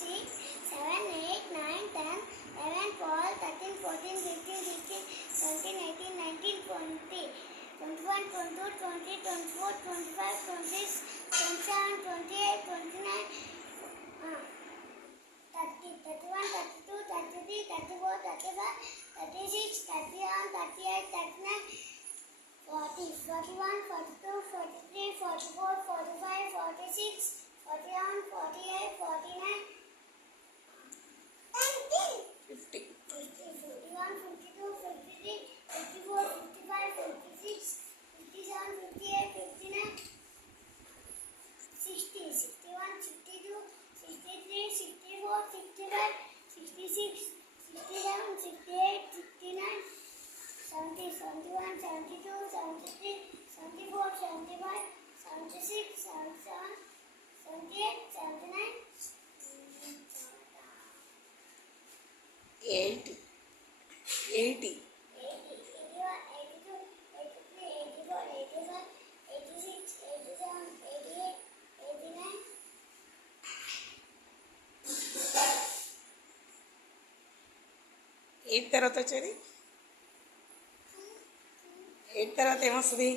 6, 7, 8, 9, 10, 11, 12, 13, 14, 15, 16, 17, 18, 19, 20, 21, 22, 23, 24, 25, 26, 27, 28, 29, 30, 31, 32, 33, 34, 35, 36, 37, 38, 39, 40, 41, 42, 43, 44, 45, 46, 47, 48, 49, 50, 51, 52, 53, 54, 55, 56, 57, 58, 59, 60, 61, 62, 63, 64, 65, 66, 67, 68, 69, 70, 71, 72, 73, 74, 75, 76, 77, 78, 79, 80, 80, 80, 81, 82, 83, 84, 85, 86, 87, 88, 89, 8 తర్వాత వచ్చేది 8 తర్వాత ఏమొస్తుంది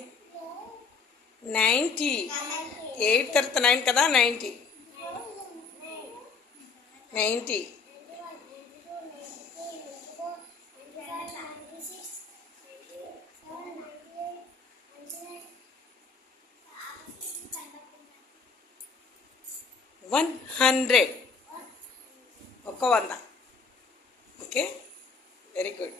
90. 8 తర్వాత 9 కదా 90. 90. 100. ఒక 100. Okay, very good.